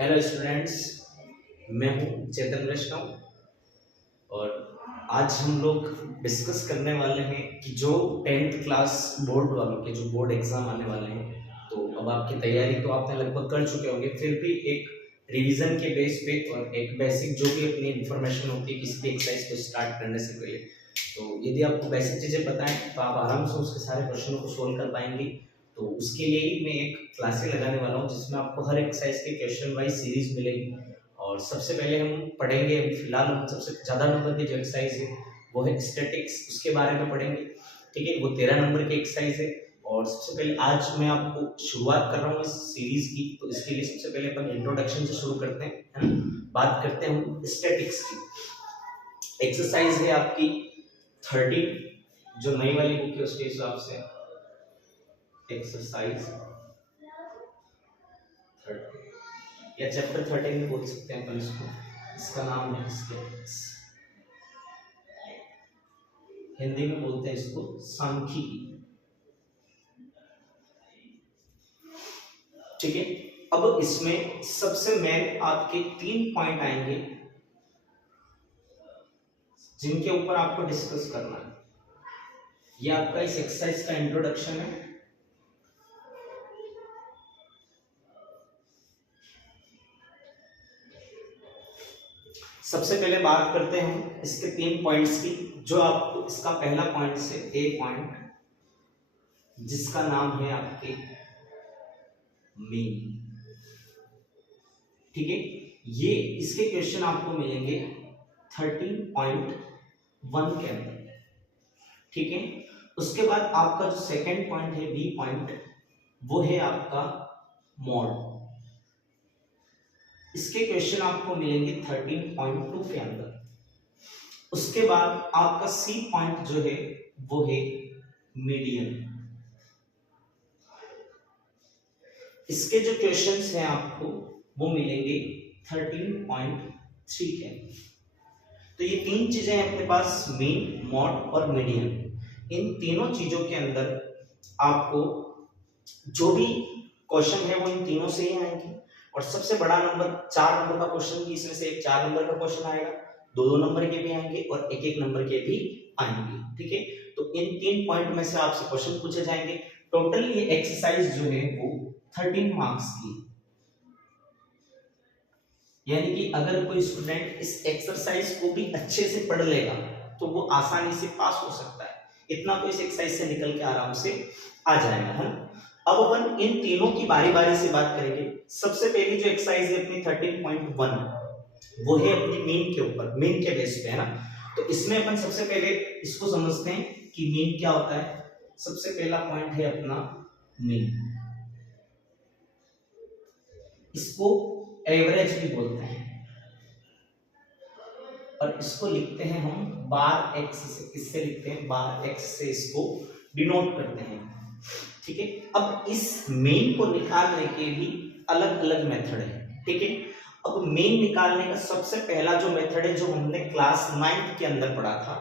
Hello students, मैं हूं चेतन वैष्णव और आज हम लोग डिस्कस करने वाले हैं कि जो 10th क्लास बोर्ड वालों के जो बोर्ड एग्जाम आने वाले हैं, तो अब आपकी तैयारी तो आपने लगभग कर चुके होंगे। फिर भी एक रिवीजन के बेस पे और एक बेसिक जो भी अपनी इंफॉर्मेशन होती है किसी भी एक्सरसाइज को स्टार्ट करने से पहले, तो यदि आपको बेसिक चीज़ें पता है तो आप आराम से उसके सारे क्वेश्चनों को सोल्व कर पाएंगे। तो उसके लिए ही मैं एक क्लासें लगाने वाला हूँ जिसमें आपको हर एक्सरसाइज के क्वेश्चन वाइज सीरीज मिलेगी। और सबसे पहले हम पढ़ेंगे, अभी फिलहाल हम सबसे ज़्यादा नंबर की जो एक्सरसाइज है वो है स्टैटिक्स, उसके बारे में पढ़ेंगे। ठीक है, वो 13 नंबर की एक्सरसाइज है। और सबसे पहले आज मैं आपको शुरुआत कर रहा हूँ इस सीरीज की, तो इसके लिए सबसे पहले अपन इंट्रोडक्शन से शुरू करते हैं, है ना। बात करते हैं हम स्टैटिक्स की। एक्सरसाइज है आपकी 13, जो नई वाली बुक है उसके हिसाब से एक्सरसाइज 13 या चैप्टर 13 भी बोल सकते हैं अपन इसको। इसका नाम है स्टैटिक्स, हिंदी में बोलते हैं इसको सांख्यिकी। ठीक है, अब इसमें सबसे मेन आपके 3 पॉइंट आएंगे जिनके ऊपर आपको डिस्कस करना है। ये आपका इस एक्सरसाइज का इंट्रोडक्शन है। सबसे पहले बात करते हैं इसके 3 पॉइंट्स की। जो आपको इसका पहला पॉइंट से ए पॉइंट, जिसका नाम है आपके मीन। ठीक है, ये इसके क्वेश्चन आपको मिलेंगे 13.1 के अंदर। ठीक है, उसके बाद आपका जो सेकंड पॉइंट है बी पॉइंट, वो है आपका मॉड। इसके क्वेश्चन आपको मिलेंगे 13.2 के अंदर। उसके बाद आपका सी पॉइंट जो है वो है मीडियन। इसके जो क्वेश्चंस हैं आपको वो मिलेंगे 13.3 के अंदर। तो ये 3 चीजें हैं अपने पास, मीन, मॉड और मीडियन। इन तीनों चीजों के अंदर आपको जो भी क्वेश्चन है वो इन तीनों से ही आएंगे। और सबसे बड़ा नंबर 4 नंबर का क्वेश्चन भी इसमें से एक 4 नंबर का क्वेश्चन आएगा, 2-2 नंबर के भी आएंगे और 1-1 नंबर के भी आएंगे। ठीक है, तो इन 3 पॉइंट में से आपसे क्वेश्चन पूछे जाएंगे। टोटल ये एक्सरसाइज जो है वो 13 मार्क्स की, यानी कि अगर कोई स्टूडेंट इस एक्सरसाइज को भी अच्छे से पढ़ लेगा तो वो आसानी से पास हो सकता है। इतना तो इस एक्सरसाइज से निकल के आराम से आ जाएगा, है ना। अब अपन इन तीनों की बारी बारी से बात करेंगे। सबसे पहली जो एक्सरसाइज है अपनी 13.1, वो है अपनी मीन के ऊपर, मीन के बेस पे, है ना। तो इसमें अपन सबसे पहले इसको समझते हैं कि मीन क्या होता है। सबसे पहला पॉइंट है अपना मीन। इसको एवरेज भी बोलते हैं और इसको लिखते हैं हम बार एक्स से। किससे लिखते हैं? बार एक्स से इसको डिनोट करते हैं। ठीक है, अब इस मीन को निकालने के भी अलग अलग मेथड है। ठीक है, अब मीन निकालने का सबसे पहला जो मेथड है, जो हमने क्लास 9th के अंदर पढ़ा था,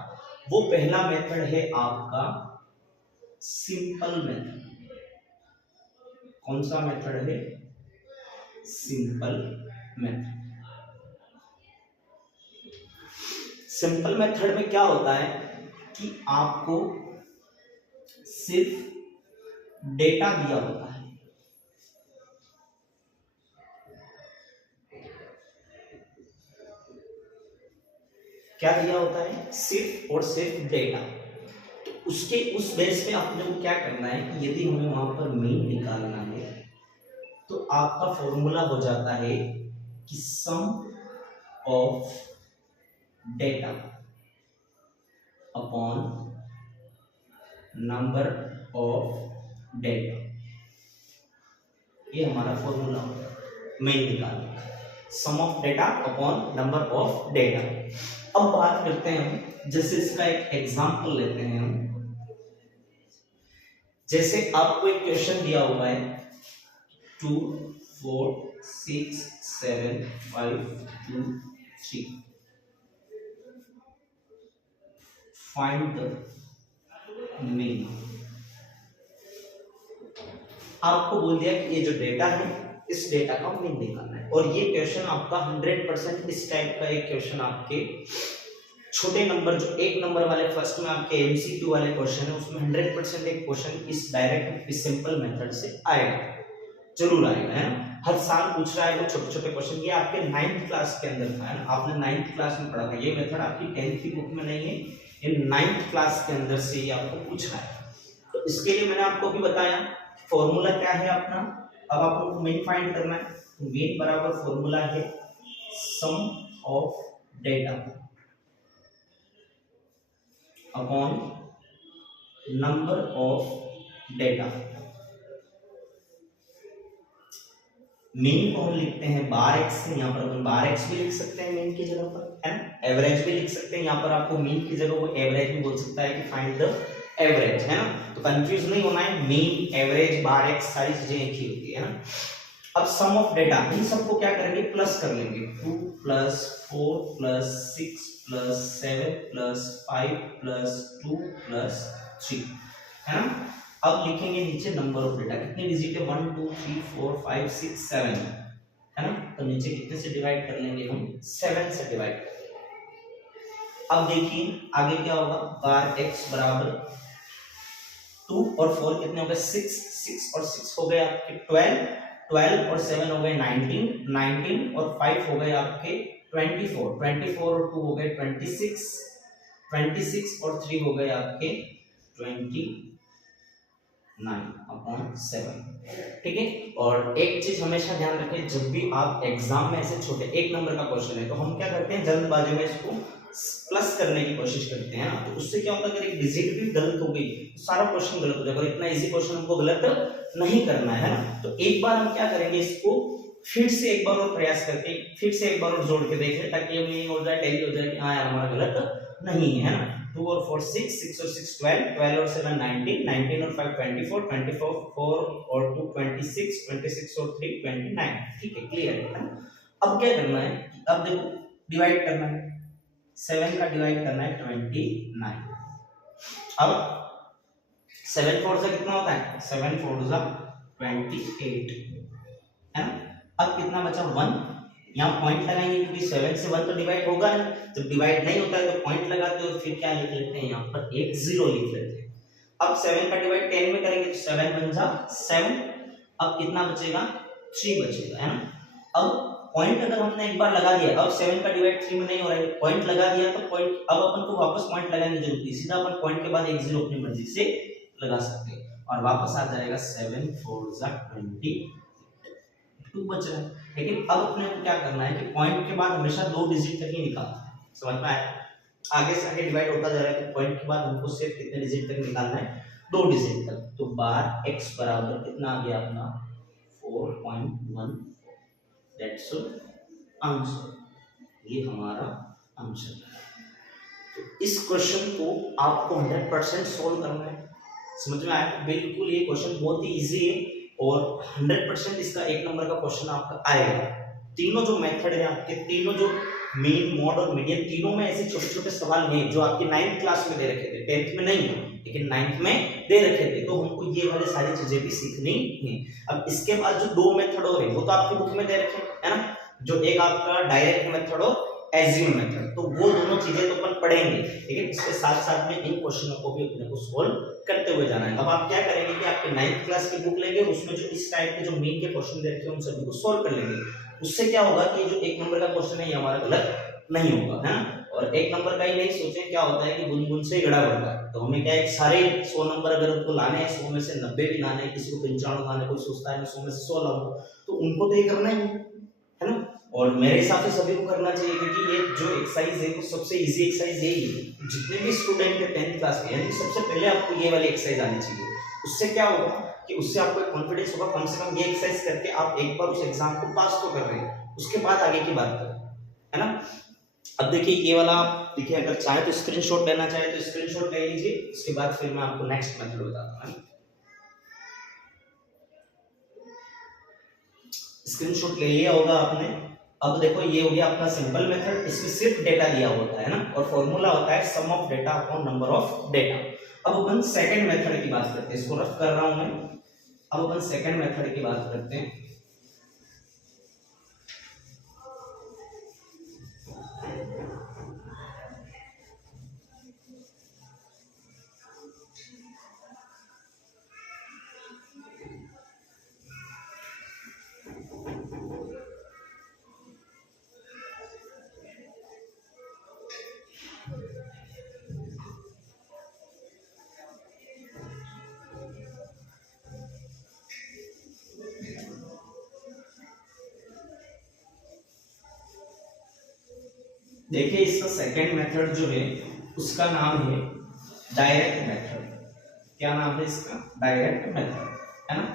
वो पहला मेथड है आपका सिंपल मेथड। कौन सा मेथड है? Simple method. सिंपल मेथड में क्या होता है कि आपको सिर्फ डेटा दिया होता है। क्या दिया होता है? सिर्फ और सिर्फ डेटा। तो उसके उस बेस पे आपने को क्या करना है कि यदि हमें वहां पर मीन निकालना है तो आपका फॉर्मूला हो जाता है कि sum of data upon number of data. ये हमारा फॉर्मूला होता है मीन निकालने का, sum of data upon number of data. अब बात करते हैं हम, जैसे इसका एक एग्जांपल लेते हैं हम। जैसे आपको एक क्वेश्चन दिया हुआ है 2 4 6 7 5 2 3, फाइंड द मीन। आपको बोल दिया कि ये जो डेटा है इस डेटा का मीन निकालना है। और ये क्वेश्चन आपका 100% इस टाइप का एक क्वेश्चन आपके छोटे नंबर जो एक नंबर वाले फर्स्ट में आपके एमसीक्यू वाले क्वेश्चन है उसमें 100% एक क्वेश्चन इस डायरेक्ट इस सिंपल मेथड से आएगा, जरूर आएगा, है ना। हर साल पूछ रहा है वो छोटे छोटे क्वेश्चन। ये आपके 9th क्लास के अंदर था, है ना, आपने 9th क्लास में पढ़ा था। ये मेथड आपकी 10th की बुक में नहीं है, ये 9th क्लास के अंदर से ये आपको पूछ रहा है। तो इसके लिए मैंने आपको भी बताया फॉर्मूला क्या है अपना। अब आपको मीन फाइंड करना है। मीन बराबर फॉर्मूला है sum of data upon number of data. Mean को हम लिखते हैं बार एक्स से, यहाँ पर अपन बार एक्स भी लिख सकते हैं मीन की जगह पर, है ना। एवरेज भी लिख सकते हैं, यहाँ पर आपको मीन की जगह वो एवरेज भी बोल सकता है कि फाइंड द एवरेज, है ना। तो कंफ्यूज नहीं होना है, मीन एवरेज बार एक्स सारी चीजें एक ही होती है ना। अब सम ऑफ डेटा इन सबको क्या करेंगे, प्लस कर लेंगे। 2 + 4 + 6 + 7 + 5 + 2 + 3, है ना। अब लिखेंगे नीचे नंबर ऑफ डेटा, कितने डिजिट है 1 2 3 4 5 6 7, है ना। तो नीचे कितने से डिवाइड कर लेंगे हम, 7 से डिवाइड कर लेंगे। अब देखिए आगे क्या होगा, बार एक्स बराबर 2 और 4 कितने हो गए 6, 6 और 6 हो गए आपके 12, 12 और 7 हो गए 19, 19 और 5 हो गए आपके 24, 24 और 2 हो गए 26, 26 और 3 हो गए आपके 29/7, ठीक है। और एक चीज हमेशा ध्यान रखें, जब भी आप एग्जाम में ऐसे छोटे एक नंबर का क्वेश्चन है तो हम क्या करते हैं, जल्दबाजी में इसको प्लस करने की कोशिश करते हैं ना। तो उससे क्या होता है, अगर एक डिजिट भी गलत हो गई तो सारा क्वेश्चन गलत हो जाएगा। इतना इजी क्वेश्चन हमको गलत नहीं करना है ना। तो एक बार हम क्या करेंगे, इसको फिर से एक बार और प्रयास करके फिर से एक बार और जोड़ के देख लें, ताकि हमें ये हो जाए, टैली हो जाए कि हाँ यार हमारा गलत नहीं है ना। 2 और 4 6, 6 और 6 12, 12 और 7 19, 19 और 5 24, 24 4 और 2 26, 26 और 3 29, ठीक है, क्लियर है ना। अब क्या करना है, अब देखो डिवाइड करना है, 7 का डिवाइड करना है 29। अब 7 4 से कितना होता है, 7 4 जा 28, है ना। अब कितना बचा 1, यहाँ पॉइंट लगाएंगे क्योंकि 7 से 1 तो डिवाइड होगा नहीं। जब डिवाइड नहीं होता है तो पॉइंट लगाते हो, फिर क्या लिख लेते हैं यहाँ पर एक 0 लिख लेते हैं। अब 7 का डिवाइड 10 में करेंगे तो 7 बन जा 7। अब कितना बचेगा 3 बचेगा, है ना। अब पॉइंट अगर हमने एक बार लगा दिया, अब 7 का डिवाइड 3 में नहीं हो रहा है, पॉइंट लगा दिया तो पॉइंट अब अपन को वापस पॉइंट लगाने की जरूरत नहीं, सीधा अपन पॉइंट के बाद एक 0 अपनी मर्जी से लगा सकते हैं और वापस आ जाएगा 7 4 जा 22 बच रहा है। लेकिन अब अपने को क्या करना है कि पॉइंट के बाद हमेशा 2 डिजिट तक ही निकालना है, समझ में आया। आगे से आगे डिवाइड होता जा रहा है कि पॉइंट के बाद हमको सिर्फ कितने डिजिट तक निकालना है, 2 डिजिट तक। तो बार x बराबर कितना आ गया अपना 4.1, दैट्स आंसर, ये हमारा आंसर है। तो इस क्वेश्चन को आपको 100% सोल्व करना है, समझ में आया। बिल्कुल ये क्वेश्चन बहुत ही इजी है और 100% इसका एक नंबर का क्वेश्चन आपका आएगा। तीनों जो मेथड है आपके, तीनों जो मीन मॉड और मीडियन, तीनों में ऐसे छोटे छोटे सवाल नहीं जो आपके 9th क्लास में दे रखे थे, 10th में नहीं लेकिन 9th में दे रखे थे। तो हमको ये वाली सारी चीजें भी सीखनी है। अब इसके बाद जो 2 मेथड और है वो तो आपकी बुक में दे रखे है ना, जो एक आपका डायरेक्ट मेथड और एज्यूम मेथड, तो वो दोनों चीजें तो अपन पढ़ेंगे, लेकिन इसके साथ साथ में इन क्वेश्चनों को भी अपने को सोल्व करते हुए जाना है। अब आप क्या करेंगे कि आपके 9th क्लास की बुक लेंगे, उसमें जो इस टाइप के जो मीन के क्वेश्चन दे रखे हैं उन सभी को सोल्व कर लेंगे। उससे क्या होगा कि जो एक नंबर का क्वेश्चन है ये हमारा गलत नहीं होगा, है ना। और एक नंबर का ही नहीं सोचें, क्या होता है कि बुन बुन से गड़ा बढ़ता है। तो हमें क्या है, सारे 100 नंबर अगर उनको लाने हैं, 100 में से 90 भी लाने हैं, किसी को 95 लाने, कोई सोचता है 100 में से 100 लाऊं, तो उनको तो ये करना ही है ना। और मेरे हिसाब से सभी को करना चाहिए, क्योंकि ये जो एक्सरसाइज है वो सबसे इजी एक्सरसाइज यही है। जितने भी स्टूडेंट है 10th क्लास के, यानी सबसे पहले आपको ये वाली एक्सरसाइज आनी चाहिए। उससे क्या होगा कि उससे आपको कॉन्फिडेंस होगा, कम से कम ये एक्सरसाइज करके आप एक बार उस एग्जाम को पास तो कर रहे हैं, उसके बाद आगे की बात करें, है ना। अब देखिए ये वाला, देखिए अगर चाहे तो स्क्रीनशॉट लेना चाहे तो स्क्रीनशॉट ले लीजिए, उसके बाद फिर मैं आपको नेक्स्ट मेथड बताता हूँ। स्क्रीनशॉट ले लिया होगा आपने। अब देखो ये हो गया अपना सिंपल मेथड, इसमें सिर्फ डेटा दिया होता है ना, और फॉर्मूला होता है sum of data upon number of data. अब अपन सेकंड मेथड की बात करते हैं, इसको रफ कर रहा हूं मैं। अब अपन सेकंड मेथड की बात करते हैं। देखिए इसका सेकंड मेथड जो है उसका नाम है डायरेक्ट मेथड। क्या नाम है इसका? डायरेक्ट मेथड, है ना।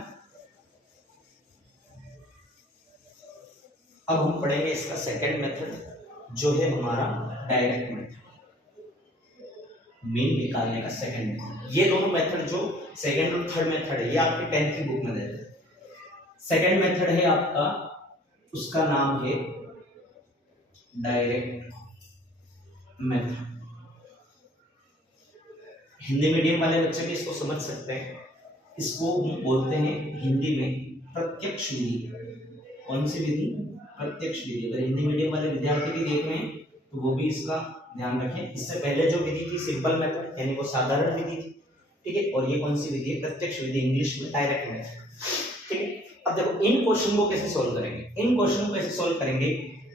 अब हम पढ़ेंगे इसका सेकंड मेथड जो है हमारा डायरेक्ट मेथड, मीन निकालने का सेकंड मेथड। ये दोनों मेथड जो सेकंड और थर्ड मेथड है ये आपके 10th की बुक में दे रहे हैं। सेकंड मेथड है आपका, उसका नाम है डायरेक्ट मेथड। हिंदी मीडियम वाले बच्चे भी इसको समझ सकते हैं। इसको बोलते हैं हिंदी में प्रत्यक्ष विधि। कौन सी विधि? प्रत्यक्ष विधि। अगर हिंदी मीडियम वाले विद्यार्थी भी देख रहे हैं तो वो भी इसका ध्यान रखें। इससे पहले जो विधि थी सिंपल मेथड, यानी वो साधारण विधि थी, ठीक है। और ये कौन सी विधि है? प्रत्यक्ष विधि, इंग्लिश में डायरेक्ट मेथड, ठीक है। अब देखो इन क्वेश्चन को कैसे सॉल्व करेंगे। इन क्वेश्चन को कैसे सॉल्व करेंगे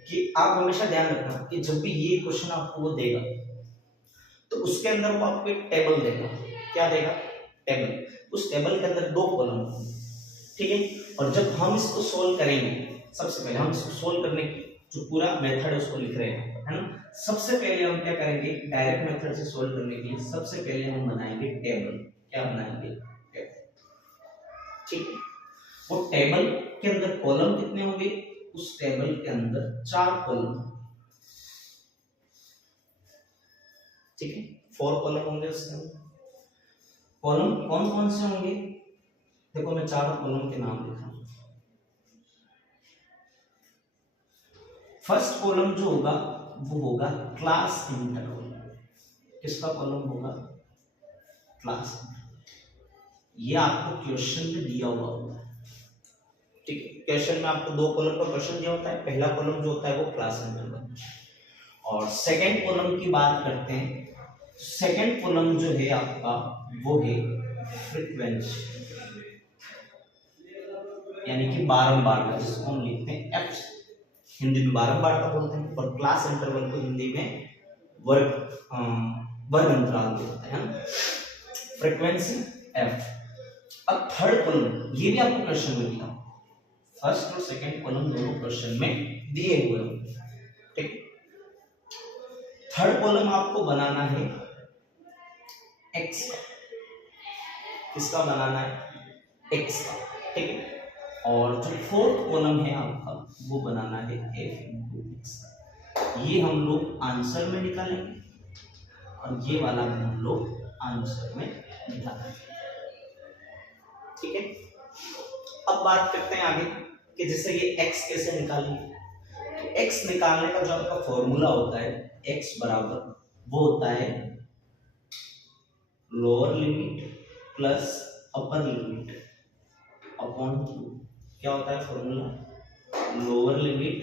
कि आप हमेशा ध्यान रखना कि जब भी ये क्वेश्चन आपको वो देगा तो उसके अंदर वो आपको एक टेबल देगा। क्या देगा? टेबल। उस टेबल के अंदर दो कॉलम, ठीक है। और जब हम इसको सोल्व करेंगे, सबसे पहले हम इसको सोल्व करने की जो पूरा मेथड है उसको लिख रहे हैं, है ना। सबसे पहले हम क्या करेंगे? डायरेक्ट मेथड से सोल्व करने के लिए सबसे पहले हम बनाएंगे टेबल। क्या बनाएंगे? टेबल, ठीक है। वो टेबल के अंदर कॉलम कितने होंगे? उस टेबल के अंदर 4 कॉलम, ठीक है। 4 कॉलम होंगे उसके अंदर। कॉलम कौन कौन से होंगे? देखो मैं 4 कॉलम के नाम लिख रहा हूं। फर्स्ट कॉलम जो होगा वो होगा क्लास इंटरवल। किसका कॉलम होगा? Class interval. ये आपको क्वेश्चन में दिया हुआ होता है, ठीक है। क्वेश्चन में आपको 2 कॉलम का क्वेश्चन दिया होता है। पहला कॉलम जो होता है वो क्लास इंटरवल, और सेकंड कॉलम की बात करते हैं। सेकंड कॉलम जो है आपका वो है फ्रीक्वेंसी, यानी कि बारंबारता, जिसको हम लिखते हैं एफ। हिंदी में बारंबारता बोलते हैं, और क्लास इंटरवल को हिंदी में वर्ग अंतराल बोलते हैं, फ्रीक्वेंसी एफ। अब थर्ड कॉलम, ये भी आपको क्वेश्चन में दिया, फर्स्ट और सेकंड कॉलम दोनों क्वेश्चन में दिए हुए हैं, ठीक। थर्ड कॉलम आपको बनाना है एक्स का। किसका बनाना है? एक्स का, ठीक है। और जो फोर्थ कॉलम है आपका वो बनाना है एफ इंटू एक्स का। ये हम लोग आंसर में निकालेंगे और ये वाला भी हम लोग आंसर में निकालेंगे, ठीक है। अब बात करते हैं आगे कि जैसे ये x कैसे निकालेंगे। तो x निकालने का जो आपका फॉर्मूला होता है, x बराबर वो होता है lower limit plus upper limit upon 2। क्या होता है formula? Lower limit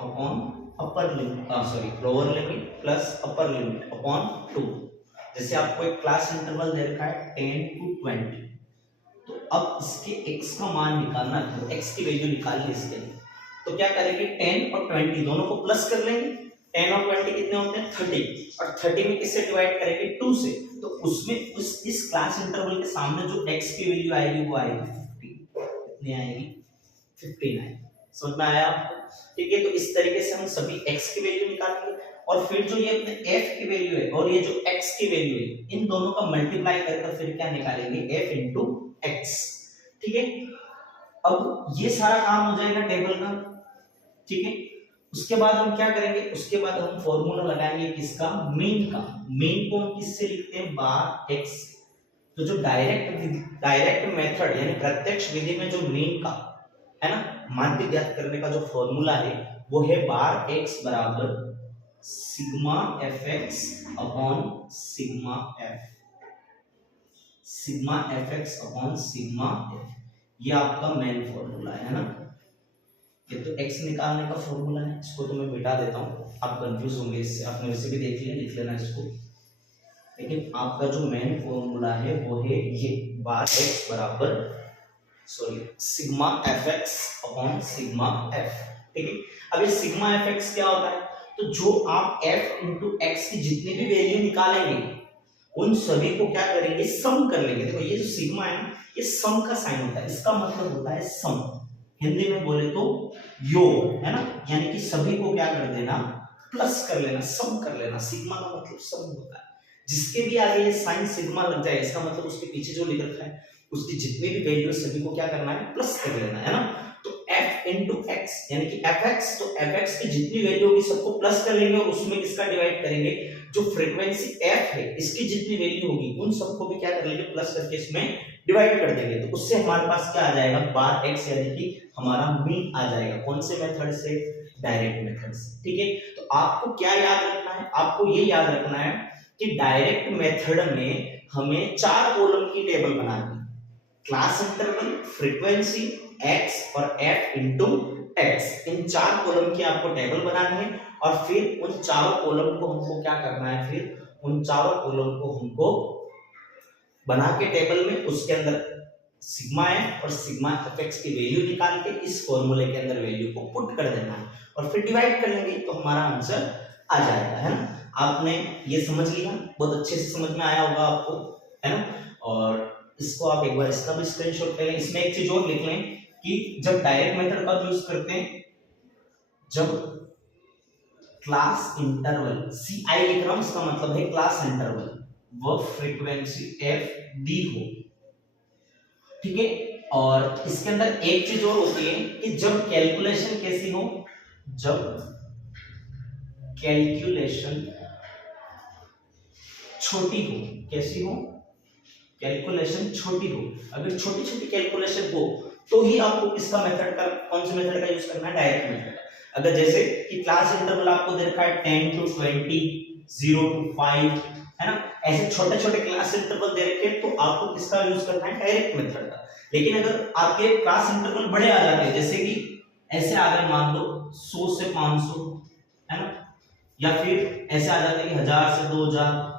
upon upper limit, sorry, lower limit plus upper limit upon 2। जैसे आपको एक क्लास इंटरवल दे रखा है 10 to 20, तो अब इसके x का मान निकालना है, तो x की वैल्यू निकालनी इसके लिए। तो क्या करेंगे? 10 और 20 दोनों को प्लस कर लेंगे। 10 और 20 कितने होते हैं? 30, और 30 में किससे डिवाइड करेंगे? 2 से। तो उसमें इस क्लास इंटरवल के सामने जो x की वैल्यू आएगी वो आएगी 50। कितनी आएगी? 15 आएगी। समझ में आया आपको? ठीक है। तो इस तरीके से हम सभी x की वैल्यू निकालेंगे, और फिर जो ये अपने f की वैल्यू है और ये जो x की वैल्यू है, इन दोनों का मल्टीप्लाई करके फिर क्या निकालेंगे? f इंटू x, ठीक है। अब ये सारा काम हो जाएगा टेबल का, ठीक है। उसके बाद हम क्या करेंगे? उसके बाद हम फॉर्मूला लगाएंगे किसका? मीन का। मीन को हम किससे लिखते हैं? बार x। तो जो डायरेक्ट मेथड यानी प्रत्यक्ष विधि में जो मीन का है ना माध्य ज्ञात करने का जो फॉर्मूला है वो है बार x बराबर sigma fx upon sigma f। Sigma fx upon sigma f, ये आपका मेन फॉर्मूला है ना। ये तो x निकालने का फॉर्मूला है, इसको तो मैं मिटा देता हूँ, आप कंफ्यूज होंगे इससे। आपने वैसे भी देख लिया, लिख लेना इसको। लेकिन आपका जो मेन फॉर्मूला है वो है ये बार x बराबर sigma fx upon sigma f, ठीक है। अब ये सिग्मा fx क्या होता है? तो जो आप f इंटू एक्स की जितनी भी वैल्यू निकालेंगे उन सभी को क्या करेंगे? सम कर लेंगे। देखो ये जो सिग्मा है ना, ये सम का साइन होता है, इसका मतलब होता है सम। हिंदी में बोले तो योग, है ना। यानी कि सभी को क्या कर देना? प्लस कर लेना, सम कर लेना। सिग्मा का मतलब सम होता है। जिसके भी आगे ये साइन सिग्मा लग जाए इसका मतलब उसके पीछे जो लिख रखा है उसकी जितनी भी वैल्यू सभी को क्या करना है, प्लस कर लेना है ना। तो f into x यानी कि fx, तो fx की जितनी वैल्यू होगी सबको प्लस कर लेंगे और उसमें किसका डिवाइड करेंगे, जो फ्रीक्वेंसी f है इसकी जितनी वैल्यू होगी उन सबको भी क्या कर लेंगे, प्लस करके इसमें डिवाइड कर देंगे। तो उससे हमारे पास क्या आ जाएगा, बार x यानी कि हमारा मीन आ जाएगा। कौन से मेथड से, डायरेक्ट मेथड से। ठीक है, तो आपको क्या याद रखना है, आपको ये याद रखना है कि डायरेक्ट मेथड में हमें 4 कॉलम की टेबल बनानी है। क्लास इंटरवल, फ्रीक्वेंसी, x और f इंटू x, इन 4 कॉलम की आपको टेबल बनानी है। और फिर उन चारों कॉलम को हमको क्या करना है, फिर उन चारों कॉलम को हमको बना के टेबल में उसके अंदर सिग्मा f और सिग्मा fx की वैल्यू निकाल के इस फॉर्मूले के अंदर वैल्यू को पुट कर देना है और फिर डिवाइड कर लेंगे तो हमारा आंसर आ जाएगा, है ना। आपने ये समझ लिया, बहुत अच्छे से समझ में आया होगा आपको, है ना। और इसको आप एक बार इसका भी स्क्रीनशॉट ले लें। इसमें एक चीज और लिख लें कि जब डायरेक्ट मेथड का यूज करते हैं, जब क्लास इंटरवल CI लिख रहा हूं, इसका मतलब है क्लास इंटरवल वो फ्रीक्वेंसी f दी हो, ठीक है। और इसके अंदर एक चीज और होती है कि जब कैलकुलेशन कैसी हो, जब कैलकुलेशन छोटी हो, कैसी हो, कैलकुलेशन छोटी हो। अगर छोटी छोटी कैलकुलेशन हो तो ही आपको किसका मेथड का, कौन से मेथड का यूज करना है, डायरेक्ट मेथड। अगर जैसे कि क्लास इंटरवल आपको दे रखा है 10 to 20, 0 to 5, है ना, ऐसे छोटे छोटे क्लास इंटरवल दे रखे हैं तो आपको किसका यूज करना है, डायरेक्ट मेथड का। लेकिन अगर आपके क्लास इंटरवल बड़े आ जाते हैं, जैसे कि ऐसे आ गए, मान लो 100 से 500, है ना, या फिर ऐसे आ जाते हैं कि 1000 से 2000,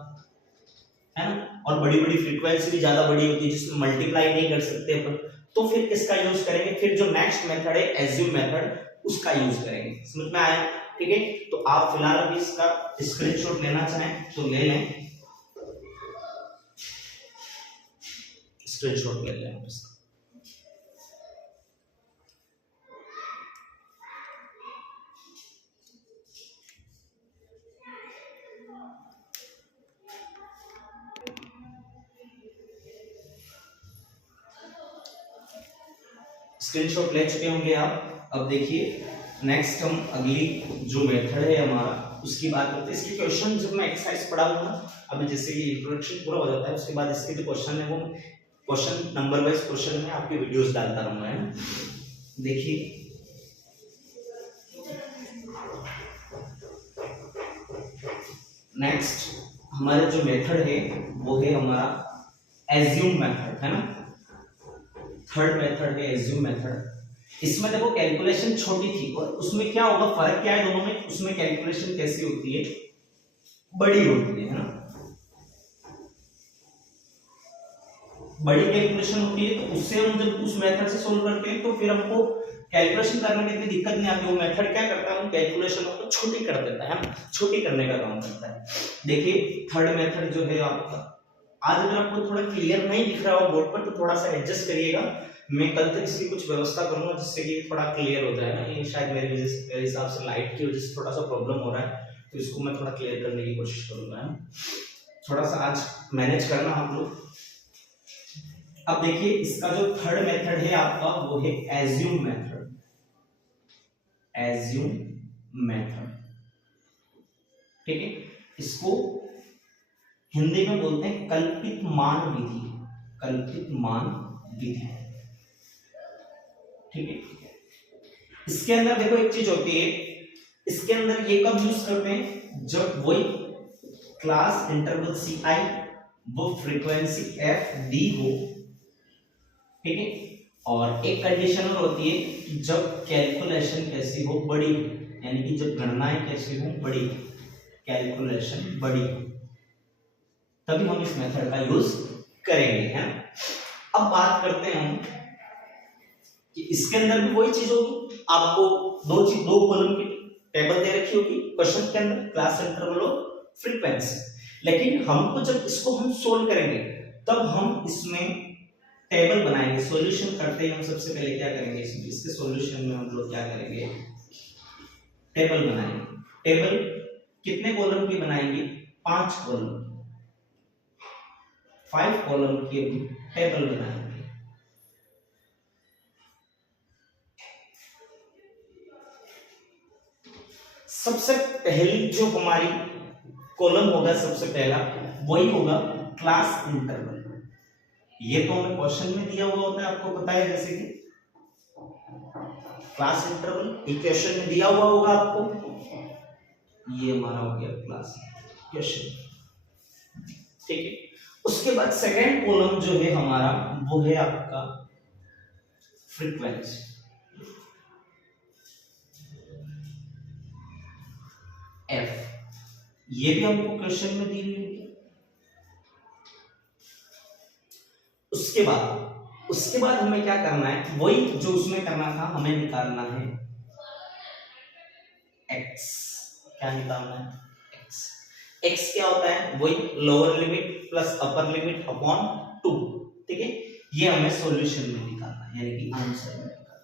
है ना, और बड़ी बड़ी फ्रीक्वेंसी भी ज्यादा बड़ी होती है जिसमें मल्टीप्लाई नहीं कर सकते अपन, तो फिर किसका यूज करेंगे, फिर जो नेक्स्ट मेथड है एज्यूम मेथड, उसका यूज करेंगे। समझ में आया, ठीक है। तो आप फिलहाल अभी इसका स्क्रीनशॉट लेना चाहें तो ले लें, स्क्रीनशॉट ले लें इसका। स्क्रीनशॉट ले चुके होंगे आप। अब देखिए नेक्स्ट हम अगली जो मेथड है हमारा उसकी बात करते हैं। इसके क्वेश्चन जब मैं एक्सरसाइज पढ़ा लूंगा, अभी जैसे कि इंट्रोडक्शन पूरा हो जाता है उसके बाद इसके जो क्वेश्चन है वो क्वेश्चन नंबर वाइज क्वेश्चन में आपकी वीडियोस डालता रहूंगा, है। देखिए नेक्स्ट हमारे जो मेथड है वो है हमारा एज्यूम मेथड, है ना। थर्ड मेथड है एज्यूम मेथड। इसमें देखो कैलकुलेशन छोटी थी और उसमें क्या होगा, फर्क क्या है दोनों में, उसमें कैलकुलेशन कैसी होती है, बड़ी होती है ना, बड़ी कैलकुलेशन होती है। तो उससे हम जब उस मेथड से सोल्व करते हैं तो फिर हमको कैलकुलेशन करने में इतनी दिक्कत नहीं आती। वो मेथड क्या करता है, हम कैलकुलेशन को छोटी कर देता है, छोटी करने का काम करता है। देखिए थर्ड मेथड जो है आपका, आज अगर आपको थोड़ा क्लियर नहीं दिख रहा हो बोर्ड पर तो थोड़ा सा एडजस्ट करिएगा, मैं कल तक इसकी कुछ व्यवस्था करूंगा जिससे कि थोड़ा क्लियर हो जाएगा। ये शायद मेरी वजह से, मेरे हिसाब से लाइट की वजह से थोड़ा सा प्रॉब्लम हो रहा है, तो इसको मैं थोड़ा क्लियर करने की कोशिश करूंगा, है। थोड़ा सा आज मैनेज करना हम लोग। अब देखिए इसका जो थर्ड मेथड है आपका वो है एज्यूम मेथड, एज्यूम मेथड, ठीक है। इसको हिंदी में बोलते हैं कल्पित मान विधि, कल्पित मान विधि, ठीक है। इसके अंदर देखो एक चीज होती है, इसके अंदर ये कब यूज करते हैं, जब वही क्लास इंटरवल CI वो फ्रीक्वेंसी f दी हो, ठीक है। और एक कंडीशन और होती है कि जब कैलकुलेशन कैसी हो, बड़ी, यानी कि जब गणनाएं कैसी हो, बड़ी, कैलकुलेशन बड़ी, तभी हम इस मेथड का यूज करेंगे, है। अब बात करते हैं हम कि इसके अंदर भी वही चीज होगी, आपको दो कॉलम की टेबल दे रखी होगी क्वेश्चन के अंदर, क्लास इंटरवल और फ्रीक्वेंसी। लेकिन हमको जब इसको हम सोल्व करेंगे तब हम इसमें टेबल बनाएंगे। सॉल्यूशन करते ही हम सबसे पहले क्या करेंगे, इसके सॉल्यूशन में हम लोग क्या करेंगे, टेबल बनाएंगे। टेबल कितने कॉलम की बनाएंगे? 5 कॉलम, 5 कॉलम की टेबल बनाएंगे। सबसे पहली जो हमारी कॉलम होगा, सबसे पहला वही होगा क्लास इंटरवल। ये तो हमें क्वेश्चन में दिया हुआ होता है, आपको पता है, जैसे कि क्लास इंटरवल इक्वेशन में दिया हुआ होगा आपको। ये हमारा हो गया क्लास इक्वेशन, ठीक है। उसके बाद सेकेंड कॉलम जो है हमारा वो है आपका फ्रीक्वेंसी। एफ, ये भी हमको क्वेश्चन में दी हुई है। उसके बाद हमें क्या करना है, वही जो उसमें करना था, हमें निकालना है x। क्या निकालना है? x। x क्या होता है? वही lower limit plus upper limit upon 2, ठीक है। ये हमें सॉल्यूशन में निकालना है, यानी कि आंसर में निकालना है,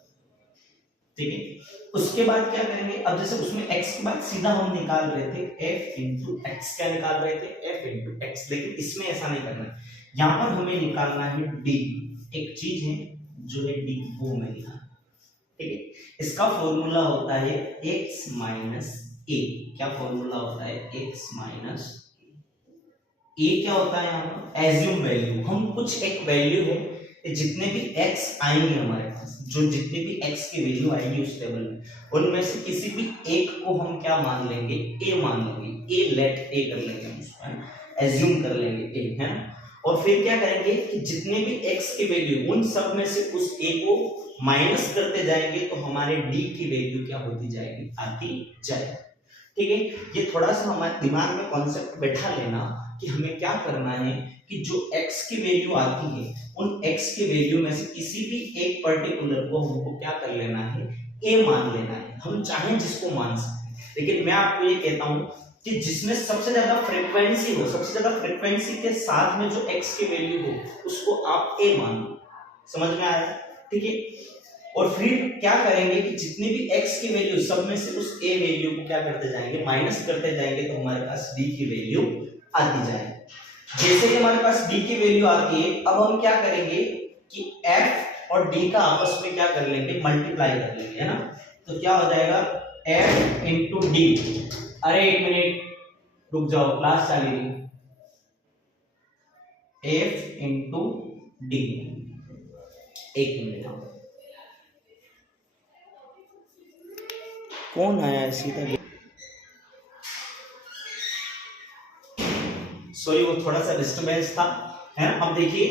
ठीक है। उसके बाद क्या करेंगे, अब जैसे उसमें x के बाद सीधा हम निकाल रहे थे f इंटू एक्स। क्या निकाल रहे थे? f into x. लेकिन इसमें ऐसा नहीं करना है, यहां पर हमें निकालना है d। एक चीज है जो है d, वो हमें निकालना, ठीक है। इसका फॉर्मूला होता है x माइनस a। क्या फॉर्मूला होता है? x minus a। क्या होता है यहाँ पर? Assume value. हम कुछ एक वैल्यू है, जितने भी x आएंगे हमारे पास, जो जितने भी x की वैल्यू आएगी उस टेबल में, उनमें से किसी भी एक को हम क्या मान लेंगे? a मान लेंगे। a लेट a कर लेंगे हम उसको, एज्यूम कर लेंगे a, है ना। और फिर क्या करेंगे कि जितने भी x की वैल्यू, उन सब में से उस a को माइनस करते जाएंगे, तो हमारे d की वैल्यू क्या होती जाएगी? आती जाएगी, ठीक है। ये थोड़ा सा हमारे दिमाग में कॉन्सेप्ट बैठा लेना कि हमें क्या करना है कि जो x की वैल्यू आती है, उन x की वैल्यू में से किसी भी एक पर्टिकुलर को हमको क्या कर लेना है? a मान लेना है। हम चाहें जिसको मान सकते, लेकिन मैं आपको ये कहता हूं कि जिसमें सबसे ज्यादा फ्रीक्वेंसी हो, सबसे ज्यादा फ्रीक्वेंसी के साथ में जो x की वैल्यू हो, उसको आप a मान लो। समझ में आया? ठीक है। और फिर क्या करेंगे कि जितनी भी x की वैल्यू, सब में से उस a वैल्यू को क्या करते जाएंगे? माइनस करते जाएंगे, तो हमारे पास d की वैल्यू आती जाएगी। जैसे कि हमारे पास d की वैल्यू आती है, अब हम क्या करेंगे कि f और d का आपस में क्या कर लेंगे? मल्टीप्लाई कर लेंगे, है ना। तो क्या हो जाएगा? f into D. अरे एक मिनट रुक जाओ, क्लास चल रही है। f इंटू डी, एक मिनट, कौन आया है सीधा? सॉरी, वो थोड़ा सा डिस्टर्बेंस था, है ना। अब देखिए,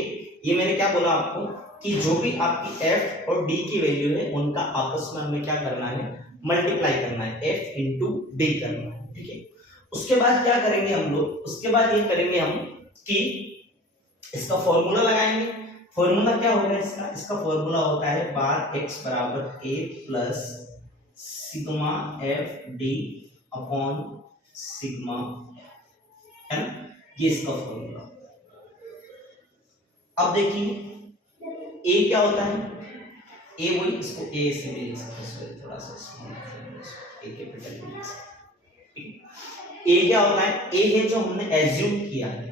ये मैंने क्या बोला आपको कि जो भी आपकी f और d की वैल्यू है, उनका आपस में हमें क्या करना है? मल्टीप्लाई करना है, f इंटू डी करना है, ठीक है। उसके बाद क्या करेंगे हम लोग? उसके बाद ये करेंगे हम कि इसका फॉर्मूला लगाएंगे। फॉर्मूला क्या होगा इसका? इसका फॉर्मूला होता है बार x बराबर a plus sigma F D upon sigma, है ना। ये इसका फॉर्मूला। अब देखिए a क्या होता है? a वही, इसको a से भी लिख सकते हैं, थोड़ा सा स्मॉल a कैपिटल भी लिख सकते हैं। a क्या होता है? a है जो हमने एज्यूम किया है,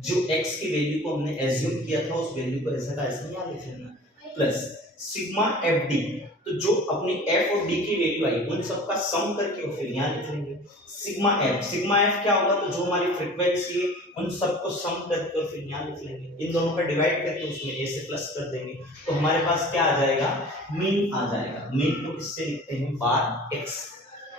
जो x की वैल्यू को हमने एज्यूम किया था, उस वैल्यू को ऐसा का ऐसा यहां लिख लेना, प्लस सिग्मा एफ डी, तो जो अपनी f और d की वैल्यू आई, उन सब का सम करके और फिर यहां लिख लेंगे सिग्मा एफ। सिग्मा एफ क्या होगा? तो जो हमारी फ्रीक्वेंसी है, उन सबको सम करके और फिर यहां लिख लेंगे। इन दोनों का डिवाइड करके उसमें a से प्लस कर देंगे, तो हमारे पास क्या आ जाएगा? मीन आ जाएगा। मीन को किससे लिखते हैं? बार x,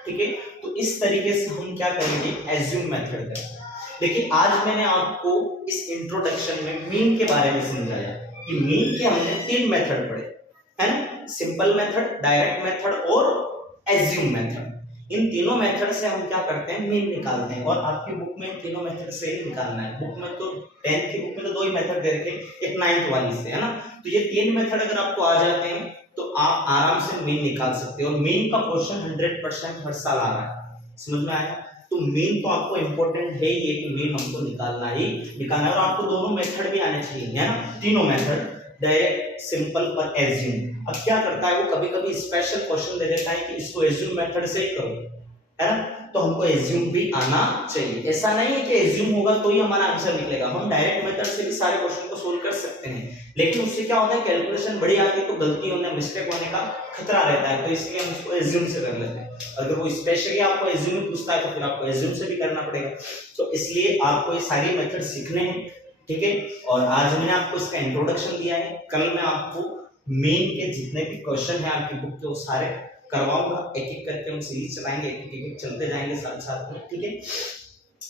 ठीक है। तो इस तरीके से हम क्या करेंगे? एज्यूम मेथड करेंगे। लेकिन आज मैंने आपको इस इंट्रोडक्शन में मीन के बारे में समझाया कि मीन के हमने 3 मेथड पढ़े, है ना। सिंपल मेथड, डायरेक्ट मेथड और एज्यूम मेथड। इन तीनों मेथड से हम क्या करते हैं? मीन निकालते हैं। और आपकी बुक में तीनों मेथड से ही निकालना है। बुक में तो 10th की बुक में तो 2 ही मेथड दे रखे, एक 9th वाली से, है ना। तो ये 3 मेथड अगर आपको आ जाते हैं तो आप आराम से मीन निकाल सकते हो। और मीन का क्वेश्चन 100% हर साल आ रहा है, समझ में आया। तो मीन तो आपको इंपॉर्टेंट है ही, कि मीन हमको निकालना है। और आपको दोनों मेथड भी आने चाहिए, है ना। तीनों मेथड, डायरेक्ट, सिंपल और एज्यूम। अब क्या करता है वो, कभी कभी स्पेशल क्वेश्चन दे देता है कि इसको एज्यूम मेथड से ही करो, है ना। तो हमको एज्यूम भी आना चाहिए, ऐसा नहीं है कि एज्यूम होगा तो ही हमारा आंसर निकलेगा, हम डायरेक्ट मेथड से भी सारे क्वेश्चन को सोल्व कर सकते हैं, लेकिन उससे क्या होता है कैलकुलेशन बड़ी आ गई तो गलती होने मिस्टेक होने का खतरा रहता है, तो इसलिए हम इसको एज्यूम से कर लेते हैं। अगर वो स्पेशली आपको एज्यूम में पूछता है तो फिर आपको एज्यूम से भी करना पड़ेगा। तो इसलिए आपको ये सारी मेथड सीखने हैं, ठीक है। और आज मैंने आपको इसका इंट्रोडक्शन दिया है, कल मैं आपको मेन के जितने भी क्वेश्चन है आपकी बुक के वो सारे करवाऊंगा, एक एक करके हम सीरीज चलाएंगे, एक एक चलते जाएंगे साथ साथ में, ठीक है।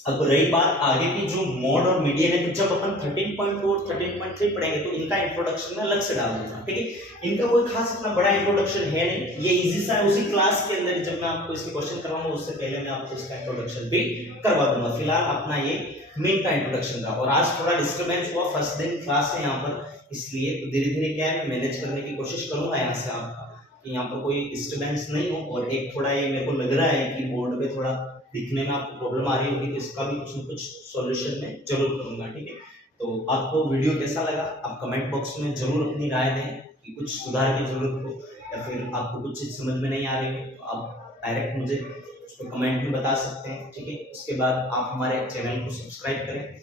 अब रही बात आगे की जो मॉड और मीडियन है, तो जब अपन 13.4 13.3 पढ़ेंगे तो इनका इंट्रोडक्शन में अलग से डाल दूंगा, ठीक है। इनका कोई खास इतना बड़ा इंट्रोडक्शन है नहीं, ये इजी सा है, उसी क्लास के अंदर जब मैं आपको इसके क्वेश्चन करवाऊंगा उससे पहले मैं आपको इसका इंट्रोडक्शन भी करवा दूंगा। फिलहाल अपना ये मेन का इंट्रोडक्शन था, और आज थोड़ा डिस्टर्बेंस हुआ, फर्स्ट दिन क्लास है यहाँ पर, इसलिए तो धीरे धीरे क्या है मैं मैनेज करने की कोशिश करूंगा यहाँ से आपका, कि यहाँ पर कोई डिस्टर्बेंस नहीं हो। और एक थोड़ा ये मेरे को लग रहा है कि बोर्ड पे थोड़ा दिखने में आपको प्रॉब्लम आ रही होगी, तो इसका भी कुछ न कुछ सॉल्यूशन मैं जरूर करूंगा, ठीक है। तो आपको वीडियो कैसा लगा आप कमेंट बॉक्स में जरूर अपनी राय दें, कि कुछ सुधार की जरूरत हो या फिर आपको कुछ चीज समझ में नहीं आ रही है, तो आप डायरेक्ट मुझे उस पर कमेंट में बता सकते हैं, ठीक है। उसके बाद आप हमारे चैनल को सब्सक्राइब करें,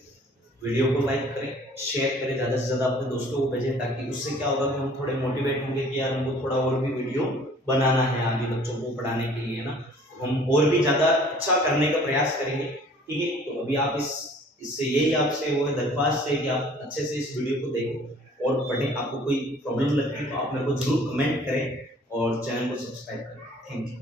वीडियो को लाइक करें, शेयर करें, ज़्यादा से ज़्यादा अपने दोस्तों को भेजें, ताकि उससे क्या होगा कि हम थोड़े मोटिवेट होंगे कि यार हमको थोड़ा और भी वीडियो बनाना है आगे बच्चों को पढ़ाने के लिए, ना। तो हम और भी ज़्यादा अच्छा करने का प्रयास करेंगे, ठीक है। तो अभी आप इससे यही आपसे वो है दरख्वास्त है कि आप अच्छे से इस वीडियो को देखें और पढ़ें। आपको कोई प्रॉब्लम लगती है तो आप मेरे को जरूर कमेंट करें और चैनल को सब्सक्राइब करें। Thank you.